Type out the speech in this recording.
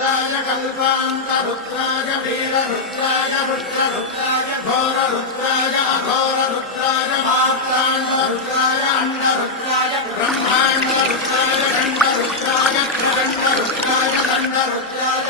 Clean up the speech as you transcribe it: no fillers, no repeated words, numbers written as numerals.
रुद्राय कल्पान्तरुद्राय वीररुद्राय रुद्ररुद्राय घोररुद्राय अघोररुद्राय मार्ताण्डरुद्राय अण्डरुद्राय ब्रह्माण्डरुद्राय खण्डरुद्राय प्रचण्डरुद्राय दण्डरुद्राय